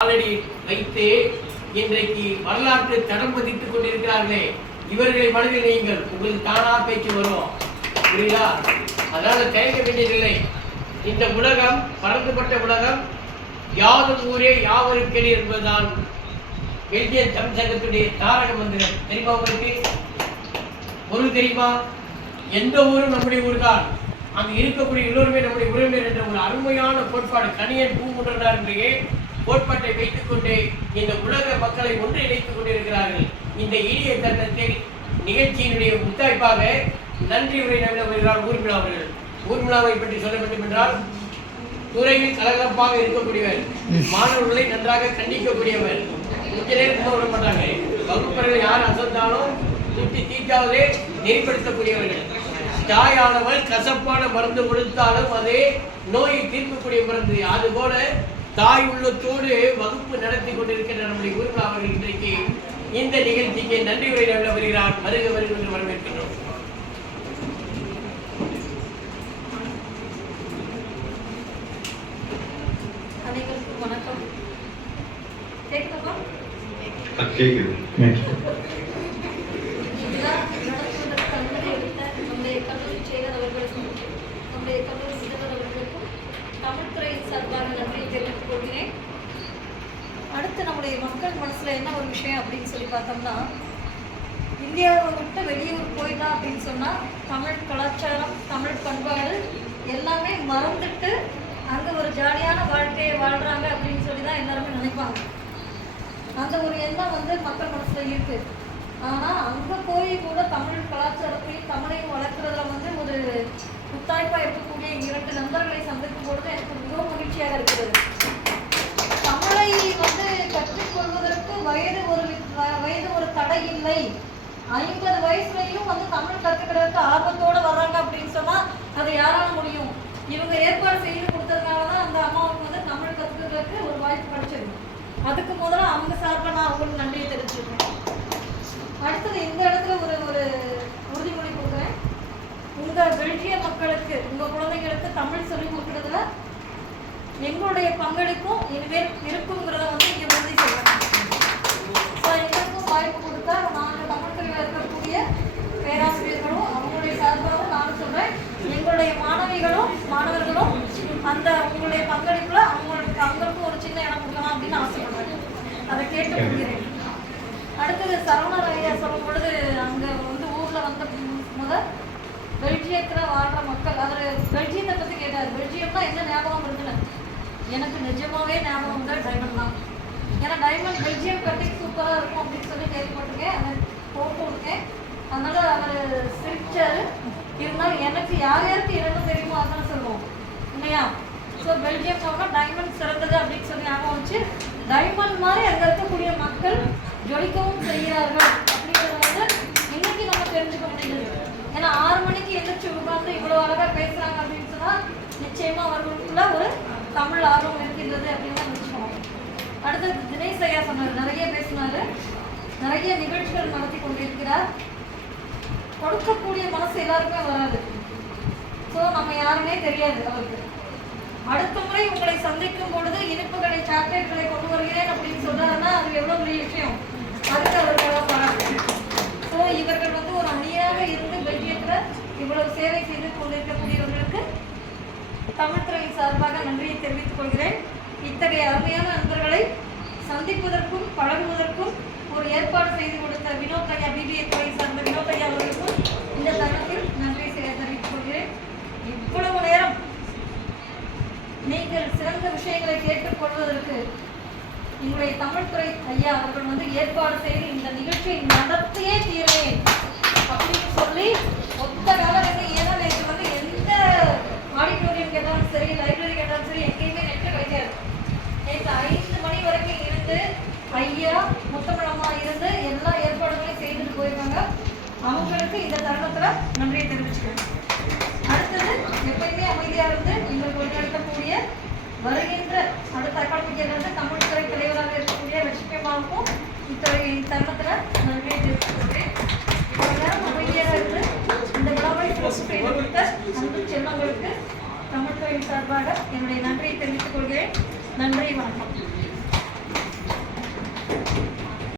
காலடி வைத்து இன்றைக்கு வரலாற்று தடம் பதித்துக் கொண்டிருக்கிறார்களே, இவர்களை மனதில் நீங்கள் உங்களுக்கு தானா பேச்சு வரும். புரியுதா? அதனால தயங்க வேண்டியதில்லை. இந்த உலகம் பறந்துபட்ட உலகம், யாதும் ஊரே யாவருக்கெளி என்பதுதான் பெல்ஜியம் தமிழ்ச்சங்கத்துடைய தாரக மந்திரம். தெரியுமா உங்களுக்கு? பொருள் தெரியுமா? எந்த ஊரும் நம்முடைய ஊர் தான், அங்கு இருக்கக்கூடிய எல்லோருமே நம்முடைய உறவினர் என்ற ஒரு அருமையான கோட்பாடு, கணியன் பூங்குன்றனாருடைய கோட்பாட்டை வைத்துக் கொண்டு இந்த உலக மக்களை ஒன்றிணைத்துக் கொண்டிருக்கிறார்கள். இந்த இனிய தருணத்தில் நிகழ்ச்சியினுடைய முத்தாய்ப்பாக நன்றி உரை நவில வருகிறார் ஊர்மிளா அவர்கள். ஊர்மிளாவை பற்றி சொல்ல வேண்டும் என்றால், துறையில் கலகலப்பாக இருக்கக்கூடியவர், மாணவர்களை நன்றாக கண்டிக்கக்கூடியவர், கொஞ்ச நேரம் விட மாட்டாங்க. வகுப்பர்கள் யார் அசந்தாலும் சுற்றி தீட்டாவதே நெறிப்படுத்தக்கூடியவர்கள். தாயானவள் கசப்பான மருந்து கொடுத்தாலும் அதே நோயை தீர்க்கக்கூடிய மருந்து. அதுபோல தாய் உள்ளத்தோடு வகுப்பு நடத்தி கொண்டிருக்கின்ற நம்முடைய ஊர்மிளா அவர்கள் இன்றைக்கு இந்த நிகழ்ச்சிக்கு நன்றி உரை நவில வருகிறார். வருக வருக என்று வரவேற்கின்றோம். அனைவருக்கும் வணக்கம். கேட்கலாம்? நம்முடைய கல்லூரி செயலர் அவர்களுக்கும் நம்முடைய கல்லூரி முதல்வர் அவர்களுக்கும் தமிழ்துறையின் சார்பாக நன்றியை தெரிவித்துக் கொள்கிறேன். அடுத்து நம்முடைய மக்கள் மனசுல என்ன ஒரு விஷயம் அப்படின்னு சொல்லி பார்த்தோம்னா, இந்தியாவை விட்டு வெளியூர் போயிட்டா அப்படின்னு சொன்னா தமிழ் கலாச்சாரம், தமிழ் பண்பாடு எல்லாமே மறந்துட்டு அங்க ஒரு ஜாலியான வாழ்க்கையை வாழ்றாங்க அப்படின்னு சொல்லி தான் எல்லாருமே நினைப்பாங்க. அந்த ஒரு எண்ணம் மக்கள் மனசுல இருக்கு. ஆனா அங்க போய் கூட தமிழ் கலாச்சாரத்தையும் தமிழையும் வளர்க்குறதுல ஒரு முத்தாய்ப்பா இருக்கக்கூடிய 2 நண்பர்களை சந்திக்கும் பொழுது எனக்கு மிகவும் மகிழ்ச்சியாக இருக்கிறது. தமிழை கற்றுக்கொள்வதற்கு வயது ஒரு தடை இல்லை. 50 வயசுலையும் தமிழ் கற்றுக்கிறதுக்கு ஆர்வத்தோட வர்றாங்க அப்படின்னு சொன்னா அது யாரால முடியும்? இவங்க ஏற்பாடு செய்து கொடுத்ததுனாலதான் அந்த அம்மாவுக்கு தமிழ் கற்றுக்கிறதுக்கு ஒரு வாய்ப்பு கிடைச்சது. அதுக்கு முதல்ல அவங்க சார்பில் நான் அவங்களுக்கு நன்றியை தெரிவிச்சிருக்கேன். அடுத்தது இந்த இடத்துல ஒரு உறுதிமொழி கொடுக்குறேன். உங்க பெல்ஜிய மக்களுக்கு, உங்க குழந்தைகளுக்கு தமிழ் சொல்லி கொடுக்கறதுல எங்களுடைய பங்களிப்பும் இனிமேல் இருக்குங்கிறத இங்க உறுதி செய்வேன். எங்களுக்கும் வாய்ப்பு கொடுத்தா நாங்கள் தமிழ்துறையில் இருக்கக்கூடிய பேராசிரியர்களும் அவங்களுடைய சார்பாகவும் நானும் சொல்றேன், எங்களுடைய மாணவர்களும் அந்த உங்களுடைய பங்களிப்புல அவங்களுக்கும் ஒரு சின்ன இடம் கொடுக்கலாம் அப்படின்னு ஆசைப்படுறேன். அதை கேட்டு முடிகிறேன். அடுத்தது சரவணர் ஐயா சொல்லும் பொழுது அங்க ஊர்ல முதல் பெல்ஜியத்துல வாழ்ற மக்கள், அவர் பெல்ஜியத்தை பத்தி கேட்டார். பெல்ஜியம்னா என்ன ஞாபகம் இருக்குன்னு எனக்கு நிஜமாவே ஞாபகம் தான் டைமண்ட் தான். ஏன்னா டைமண்ட் பெல்ஜியம் கட்டிங் சூப்பரா இருக்கும் அப்படின்னு சொல்லி கேள்விப்பட்டிருக்கேன். அதை போட்டு இருக்கேன். அதனால அவர் சிரிச்சாரு. இருந்தாலும் எனக்கு யாருக்கு இரண்டும் தெரியுமோ அதான் சொல்லுவோம் இல்லையா? ஸோ பெல்ஜியம்னா டைமண்ட் சிறந்தது அப்படின்னு சொல்லி ஞாபகம் வச்சு, டைமண்ட் மாதிரி அங்கே இருக்கக்கூடிய மக்கள் ஜொலிக்கவும் செய்கிறார்கள் அப்படிங்கிறத இன்னைக்கு நம்ம தெரிஞ்சுக்க முடியுது. ஏன்னா 6 மணிக்கு எந்திரிச்சு உட்கார்ந்து இவ்வளோ அழகாக பேசுகிறாங்க அப்படின்னு சொன்னால் நிச்சயமாக அவர்களுக்குள்ள ஒரு தமிழ் ஆர்வம் இருக்கின்றது அப்படின்னு தான் நினச்சிக்கணும். அடுத்தது தினேஷ் ஐயா சொன்னார், நிறைய பேசினாரு, நிறைய நிகழ்ச்சிகள் நடத்தி கொண்டிருக்கிறார். கொடுக்கக்கூடிய மனசு எல்லாருக்குமே வராது. ஸோ நம்ம யாருமே தெரியாது அவருக்கு. அடுத்த முறை உங்களை சந்திக்கும் பொழுது இனிப்புகளை, சாக்லேட்களை கொண்டு வருகிறேன் அப்படின்னு சொல்றாருன்னா அது எவ்வளவு பெரிய விஷயம். அதுக்கு அவர்களாக பாராட்டு. ஸோ இவர்கள் ஒரு அணியாக இருந்து பெல்ஜியத்துல இவ்வளவு சேவை செய்து கொண்டிருக்கக்கூடியவர்களுக்கு தமிழ்துறையின் சார்பாக நன்றியை தெரிவித்துக் கொள்கிறேன். இத்தகைய அருமையான நண்பர்களை சந்திப்பதற்கும் பழகுவதற்கும் ஒரு ஏற்பாடு செய்து கொடுத்த வினோத் ஐயா, பிபிஏ துறை சார்ந்த வினோத் ஐயா அவர்களுக்கும் இந்த தருணத்தில் நன்றி தெரிவித்துக் கொள்கிறேன். இவ்வளவு நேரம் நீங்கள் சிறந்த விஷயங்களை கேட்டுக்கொள்வதற்கு எங்களுடைய தமிழ்துறை ஐயா அவர்கள் ஏற்பாடு செய்து இந்த நிகழ்ச்சியை நடத்தியே தீர்வேன் அப்படின்னு சொல்லி ஒத்த காலம் ஏன்னா நேற்று எந்த ஆடிட்டோரியம் கேட்டாலும் சரி, லைப்ரரி கேட்டாலும் சரி, எங்கேயுமே நெட்டு கிடைக்காது. நேற்று 5 மணி வரைக்கும் இருந்து ஐயா முத்தமிழம்மா இருந்து எல்லா ஏற்பாடுகளையும் செய்துட்டு போயிருக்காங்க. அவங்களுக்கு இந்த தருணத்துல நன்றியை தெரிவிச்சுக்கிறேன். அடுத்தது எப்பயுமே அமைதியாக இருந்து எங்களுக்கு வழிநடத்தக்கூடிய வருகின்ற அடுத்த அகாடமிக்கு தமிழ்துறை தலைவராக இருக்கக்கூடிய லட்சுமியம்மாவுக்கும் இத்தருணத்துல நன்றியை தெரிவிச்சுக்கிறேன். இவ்வளவு நேரம் அமைதியாக இருந்து இந்த விழாவை சிறப்பு செய்து கொடுத்த அன்பு செல்வங்களுக்கு தமிழ்துறையின் சார்பாக என்னுடைய நன்றியை தெரிவித்துக் கொள்கிறேன். நன்றி, வணக்கம். வாழ்த்துக்கள்.